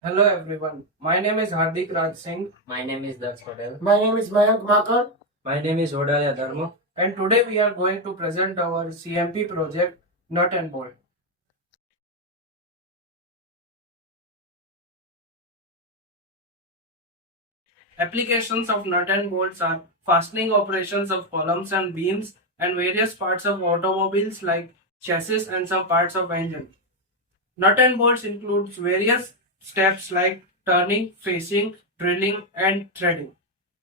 Hello everyone. My name is Hardik Raj Singh. My name is Daksh Patel. My name is Mayank Makar. My name is Odaya Dharma. And today we are going to present our CMP project Nut and Bolt. Applications of nut and bolts are fastening operations of columns and beams and various parts of automobiles like chassis and some parts of engine. Nut and bolts includes various steps like turning, facing, drilling and threading.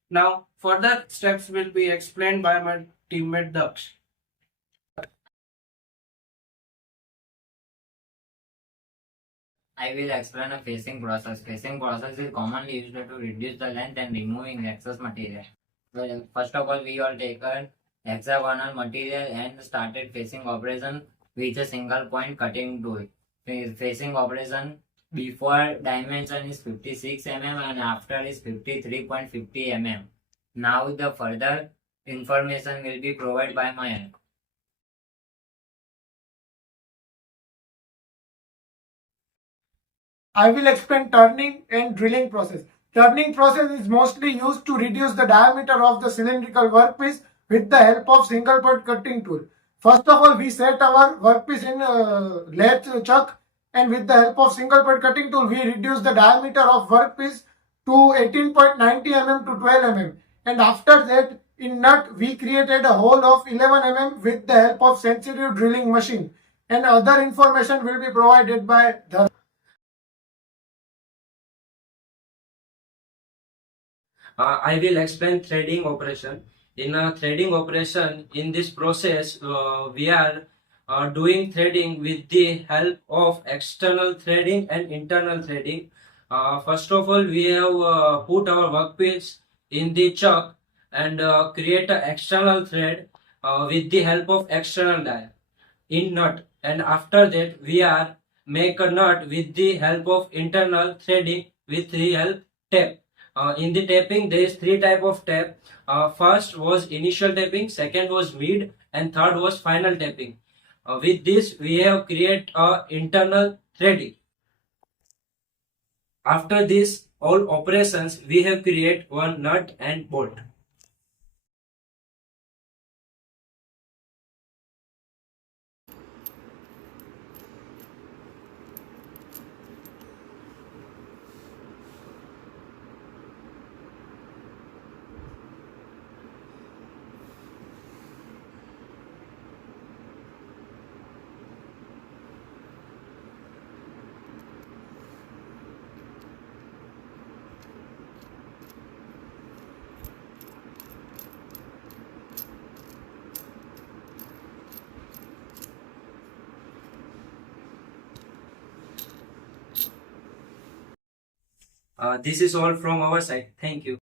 Now further steps will be explained by my teammate Daksh. I will explain a facing process. Facing process is commonly used to reduce the length and removing excess material. Well, first of all, we all taken hexagonal material and started facing operation with a single point cutting tool. Facing operation before dimension is 56 mm and after is 53.50 mm. Now the further information will be provided by Mayank. I will explain turning and drilling process. Turning process is mostly used to reduce the diameter of the cylindrical workpiece with the help of single point cutting tool. First of all, we set our workpiece in lathe chuck, and with the help of single point cutting tool, we reduce the diameter of workpiece to 18.90 mm to 12 mm. And after that, in nut, we created a hole of 11 mm with the help of sensitive drilling machine. And other information will be provided by the I will explain threading operation. In a threading operation, in this process, we are doing threading with the help of external threading and internal threading. First of all, we have put our workpiece in the chuck and create an external thread with the help of external die in nut. And after that, we are make a nut with the help of internal threading with the help tape. In the taping, there is three type of tape. First was initial taping, second was mid, and third was final taping. With this, we have create internal threading. After this, all operations, we have create one nut and bolt. This is all from our side. Thank you.